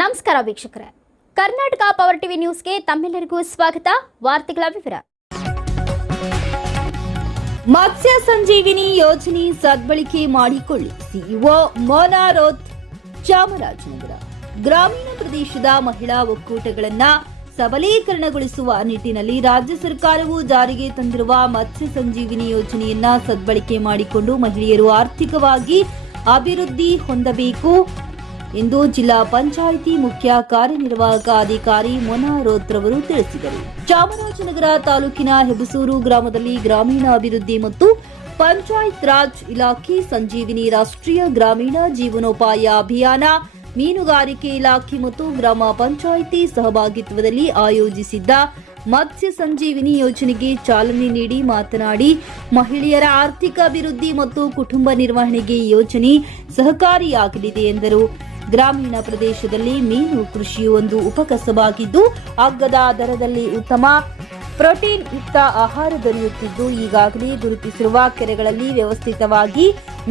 ನಮಸ್ಕಾರ ವೀಕ್ಷಕರೇ, Karnataka power TV ನ್ಯೂಸ್ಗೆ ತಮ್ಮೆಲ್ಲರಿಗೂ ಸ್ವಾಗತ. ವಾರ್ತೆಗಳ ವಿವರ. ಮತ್ಸ್ಯ ಸಂಜೀವಿನಿ ಯೋಜನೆ ಸದ್ಬಳಕೆ ಮಾಡಿಕೊಳ್ಳಿ. CEO Mona Roth, Chamarajanagar. ಗ್ರಾಮೀಣ ಪ್ರದೇಶದ ಮಹಿಳಾ ಒಕ್ಕೂಟಗಳನ್ನು ಸಬಲೀಕರಣಗೊಳಿಸುವ ನಿಟ್ಟಿನಲ್ಲಿ ರಾಜ್ಯ ಸರ್ಕಾರವು ಜಾರಿಗೆ ತಂದಿರುವ ಮತ್ಸ್ಯ ಸಂಜೀವಿನಿ ಯೋಜನೆಯನ್ನ ಸದ್ಬಳಕೆ ಮಾಡಿಕೊಂಡು ಮಹಿಳೆಯರು ಆರ್ಥಿಕವಾಗಿ ಅಭಿವೃದ್ಧಿ ಹೊಂದಬೇಕು ಎಂದು ಜಿಲ್ಲಾ ಪಂಚಾಯಿತಿ ಮುಖ್ಯ ಕಾರ್ಯನಿರ್ವಾಹಕ ಅಧಿಕಾರಿ ಮೋನಾ ರೋತ್ ರವರು ತಿಳಿಸಿದರು. ಚಾಮರಾಜನಗರ ತಾಲೂಕಿನ ಹೆಬಸೂರು ಗ್ರಾಮದಲ್ಲಿ ಗ್ರಾಮೀಣ ಅಭಿವೃದ್ಧಿ ಮತ್ತು ಪಂಚಾಯತ್ ರಾಜ್ ಇಲಾಖೆ, ಸಂಜೀವಿನಿ ರಾಷ್ಟ್ರೀಯ ಗ್ರಾಮೀಣ ಜೀವನೋಪಾಯ ಅಭಿಯಾನ, ಮೀನುಗಾರಿಕೆ ಇಲಾಖೆ ಮತ್ತು ಗ್ರಾಮ ಪಂಚಾಯಿತಿ ಸಹಭಾಗಿತ್ವದಲ್ಲಿ ಆಯೋಜಿಸಿದ್ದ ಮತ್ಸ್ಯ ಸಂಜೀವಿನಿ ಯೋಜನೆಗೆ ಚಾಲನೆ ನೀಡಿ ಮಾತನಾಡಿ, ಮಹಿಳೆಯರ ಆರ್ಥಿಕ ಅಭಿವೃದ್ಧಿ ಮತ್ತು ಕುಟುಂಬ ನಿರ್ವಹಣೆಗೆ ಈ ಯೋಜನೆ ಸಹಕಾರಿಯಾಗಲಿದೆ ಎಂದರು. ಗ್ರಾಮೀಣ ಪ್ರದೇಶದಲ್ಲಿ ಮೀನು ಕೃಷಿಯು ಒಂದು ಉಪಕಸಬಾಗಿದ್ದು, ಅಗ್ಗದ ದರದಲ್ಲಿ ಉತ್ತಮ ಪ್ರೋಟೀನ್ ಯುಕ್ತ ಆಹಾರ ದೊರೆಯುತ್ತಿದ್ದು, ಈಗಾಗಲೇ ಗುರುತಿಸಿರುವ ಕೆರೆಗಳಲ್ಲಿ ವ್ಯವಸ್ಥಿತವಾಗಿ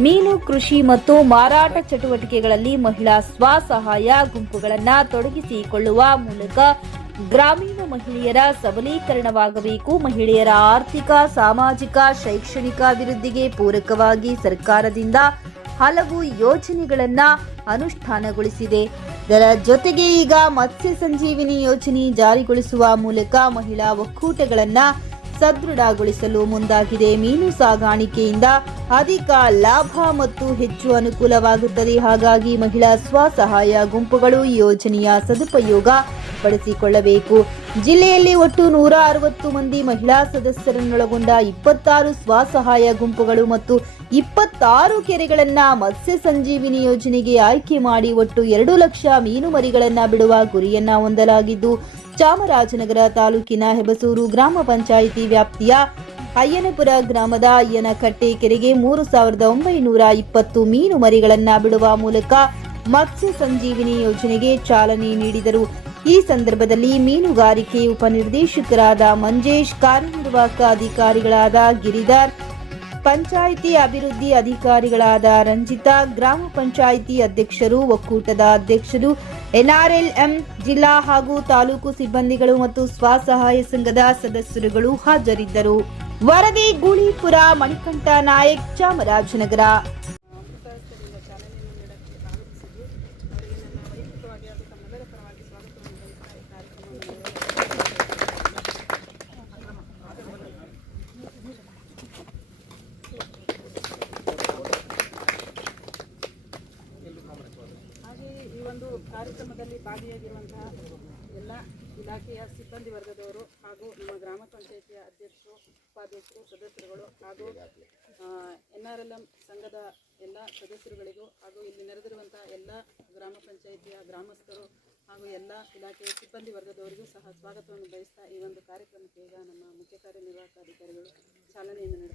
ಮೀನು ಕೃಷಿ ಮತ್ತು ಮಾರಾಟ ಚಟುವಟಿಕೆಗಳಲ್ಲಿ ಮಹಿಳಾ ಸ್ವಸಹಾಯ ಗುಂಪುಗಳನ್ನು ತೊಡಗಿಸಿಕೊಳ್ಳುವ ಮೂಲಕ ಗ್ರಾಮೀಣ ಮಹಿಳೆಯರ ಸಬಲೀಕರಣವಾಗಬೇಕು. ಮಹಿಳೆಯರ ಆರ್ಥಿಕ, ಸಾಮಾಜಿಕ, ಶೈಕ್ಷಣಿಕ ಅಭಿವೃದ್ಧಿಗೆ ಪೂರಕವಾಗಿ ಸರ್ಕಾರದಿಂದ ಹಲವು ಯೋಜನೆಗಳನ್ನು ಅನುಷ್ಠಾನಗೊಳಿಸಿದೆ. ಇದರ ಜೊತೆಗೆ ಈಗ ಮತ್ಸ್ಯ ಸಂಜೀವಿನಿ ಯೋಜನೆ ಜಾರಿಗೊಳಿಸುವ ಮೂಲಕ ಮಹಿಳಾ ಒಕ್ಕೂಟಗಳನ್ನು ಸದೃಢಗೊಳಿಸಲು ಮುಂದಾಗಿದೆ. ಮೀನು ಸಾಗಾಣಿಕೆಯಿಂದ ಅಧಿಕ ಲಾಭ ಮತ್ತು ಹೆಚ್ಚು ಅನುಕೂಲವಾಗುತ್ತದೆ. ಹಾಗಾಗಿ ಮಹಿಳಾ ಸ್ವಸಹಾಯ ಗುಂಪುಗಳು ಈ ಯೋಜನೆಯ ಸದುಪಯೋಗ ಪಡಿಸಿಕೊಳ್ಳಬೇಕು. ಜಿಲ್ಲೆಯಲ್ಲಿ ಒಟ್ಟು 160 ಮಂದಿ ಮಹಿಳಾ ಸದಸ್ಯರನ್ನೊಳಗೊಂಡ 26 ಸ್ವಸಹಾಯ ಗುಂಪುಗಳು ಮತ್ತು 26 ಕೆರೆಗಳನ್ನು ಮತ್ಸ್ಯ ಸಂಜೀವಿನಿ ಯೋಜನೆಗೆ ಆಯ್ಕೆ ಮಾಡಿ ಒಟ್ಟು 2 ಲಕ್ಷ ಮೀನು ಮರಿಗಳನ್ನು ಬಿಡುವ ಗುರಿಯನ್ನ ಹೊಂದಲಾಗಿದ್ದು, ಚಾಮರಾಜನಗರ ತಾಲೂಕಿನ ಹೆಬಸೂರು ಗ್ರಾಮ ಪಂಚಾಯಿತಿ ವ್ಯಾಪ್ತಿಯ ಅಯ್ಯನಪುರ ಗ್ರಾಮದ ಅಯ್ಯನಕಟ್ಟೆ ಕೆರೆಗೆ 3920 ಮೀನು ಮರಿಗಳನ್ನು ಬಿಡುವ ಮೂಲಕ ಮತ್ಸ್ಯ ಸಂಜೀವಿನಿ ಯೋಜನೆಗೆ ಚಾಲನೆ ನೀಡಿದರು. ಈ ಸಂದರ್ಭದಲ್ಲಿ ಮೀನುಗಾರಿಕೆ ಉಪನಿರ್ದೇಶಕರಾದ ಮಂಜೇಶ್, ಕಾರ್ಯನಿರ್ವಾಹಕ ಅಧಿಕಾರಿಗಳಾದ ಗಿರಿಧರ್, ಪಂಚಾಯಿತಿ ಅಭಿವೃದ್ಧಿ ಅಧಿಕಾರಿಗಳಾದ ರಂಜಿತಾ, ಗ್ರಾಮ ಪಂಚಾಯಿತಿ ಅಧ್ಯಕ್ಷರು, ಒಕ್ಕೂಟದ ಅಧ್ಯಕ್ಷರು, ಎನ್ಆರ್ಎಲ್ಎಂ ಜಿಲ್ಲಾ ಹಾಗೂ ತಾಲೂಕು ಸಿಬ್ಬಂದಿಗಳು ಮತ್ತು ಸ್ವಸಹಾಯ ಸಂಘದ ಸದಸ್ಯರುಗಳು ಹಾಜರಿದ್ದರು. ವರದಿ ಗೂಳಿಪುರ, ಮಣಿಕಂಠ ನಾಯಕ್, ಚಾಮರಾಜನಗರ. ಒಂದು ಕಾರ್ಯಕ್ರಮದಲ್ಲಿ ಭಾಗಿಯಾಗಿರುವಂತಹ ಎಲ್ಲ ಇಲಾಖೆಯ ಸಿಬ್ಬಂದಿ ವರ್ಗದವರು ಹಾಗೂ ನಮ್ಮ ಗ್ರಾಮ ಪಂಚಾಯಿತಿಯ ಅಧ್ಯಕ್ಷರು, ಉಪಾಧ್ಯಕ್ಷರು, ಸದಸ್ಯರುಗಳು ಹಾಗೂ NRLM ಸಂಘದ ಎಲ್ಲ ಸದಸ್ಯರುಗಳಿಗೂ ಹಾಗೂ ಇಲ್ಲಿ ನೆರೆದಿರುವಂತಹ ಎಲ್ಲ ಗ್ರಾಮ ಪಂಚಾಯಿತಿಯ ಗ್ರಾಮಸ್ಥರು ಹಾಗೂ ಎಲ್ಲ ಇಲಾಖೆಯ ಸಿಬ್ಬಂದಿ ವರ್ಗದವರಿಗೂ ಸಹ ಸ್ವಾಗತವನ್ನು ಬಯಸ್ತಾ ಈ ಒಂದು ಕಾರ್ಯಕ್ರಮಕ್ಕೆ ಈಗ ನಮ್ಮ ಮುಖ್ಯ ಕಾರ್ಯನಿರ್ವಾಹಕ ಅಧಿಕಾರಿಗಳು ಚಾಲನೆಯನ್ನು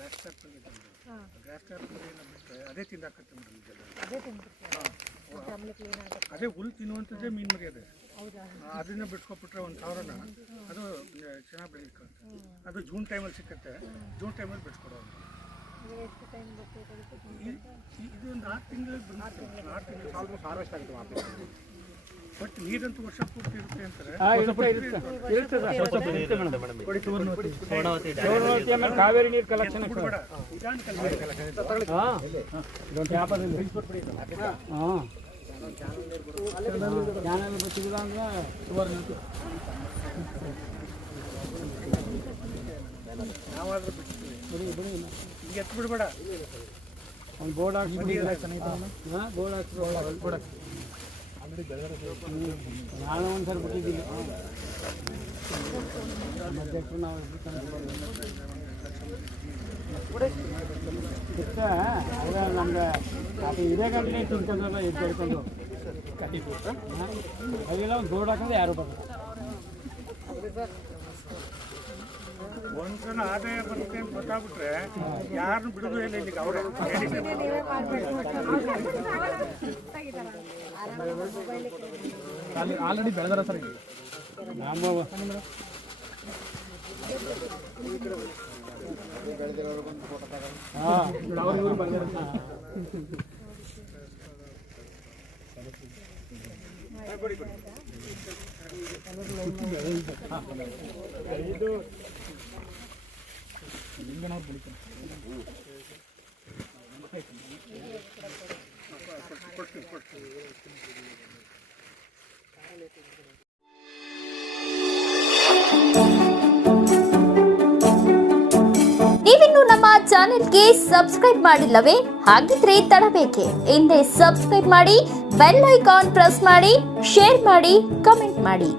ಗ್ರಾಸ್ ಕಾರ್ಪಲ್ಲಿ ಗ್ರಾಸ್ ಕಾರ್ಪಲ್ಲಿ ಏನೋ ಬಿಟ್ಟರೆ ಅದೇ ತಿಂದಾಕತ್ತೆ ಮೇಡಮ್ ಇದೆಲ್ಲ. ಅದೇ ಹುಲ್ ತಿನ್ನುವಂಥದ್ದೇ ಮೀನು ಮರಿ ಅದೇ. ಅದನ್ನ ಬಿಟ್ಕೊಬಿಟ್ರೆ 1,000ನ ಅದು ಚೆನ್ನಾಗಿ ಬೆಳೀತು. ಅದು ಜೂನ್ ಟೈಮಲ್ಲಿ ಸಿಕ್ಕತ್ತೆ. ಜೂನ್ ಟೈಮಲ್ಲಿ ಬಿಟ್ಕೊಡೋದು. ಇದು ಒಂದು 6 ತಿಂಗಳಿಗೆ ಬಂದು 6 ತಿಂಗಳು ಆಲ್ಮೋಸ್ಟ್ ಹಾರ್ವೆಸ್ಟ್ ಆಗುತ್ತೆ. ಬಟ್ ನೀರಂತೂ ವರ್ಷ ಪೂರ್ತಿ ಇರುತ್ತೆ ಅಂತಾರೆ. ಕಾವೇರಿ ನೀರು ಕಲೆಕ್ಷನ್ ನಾವಾದ್ರೂ ಬಿಡ್ತೀವಿ. ಈಗ ಎತ್ತು ಬಿಡ್ಬೇಡ. ಒಂದು ಬೋರ್ಡ್ ಹಾಕ್ಸ್ಬಿಡಿ. ಬೋರ್ಡ್ ಹಾಕ್ಸ್ಬಿಡ. ನಾನು ಒಂದ್ಸಲ ಬಿಟ್ಟಿದ್ದೀನಿ. ಅಧ್ಯಕ್ಷರು ನಾವು ನಮ್ಗೆ ಅದು ಇದೇ ಗಂಟೆ ತಿನ್ಕೊಂಡ್ರಲ್ಲ ಎದ್ದು ಹೇಳ್ಕೊಂಡು ಅಲ್ಲೆಲ್ಲ ಒಂದು ಬೋರ್ಡ್ ಹಾಕಿದ್ರೆ ಯಾರು ಬರ್ತಾರೆ. ಒಂದ್ಸಲ ಆದಾಯ ಬರುತ್ತೆ ಅಂತ ಗೊತ್ತಾಗ್ಬಿಟ್ರೆ ಯಾರನ್ನು ಬಿಡೋದು ಇಲ್ಲ. ಇಲ್ಲಿಗೆ ಅವರೇ ಆಲ್ರೆಡಿ ಬೆಳೆದಾರ ಸರ್. ನಮ್ಮ ಇವರು ಬೆಳೆದಾರ. ಇದು ಲಿಂಗನವ್ರು ಬೆಳಿತಾರೆ. ನೀವಿನ್ನು ನಮ್ಮ ಚಾನೆಲ್ಗೆ ಸಬ್ಸ್ಕ್ರೈಬ್ ಮಾಡಿಲ್ಲವೇ? ಹಾಗಿದ್ರೆ ತಡಬೇಕೆ? ಹಿಂದೆ ಸಬ್ಸ್ಕ್ರೈಬ್ ಮಾಡಿ, ಬೆಲ್ ಐಕಾನ್ ಪ್ರೆಸ್ ಮಾಡಿ, ಶೇರ್ ಮಾಡಿ, ಕಮೆಂಟ್ ಮಾಡಿ.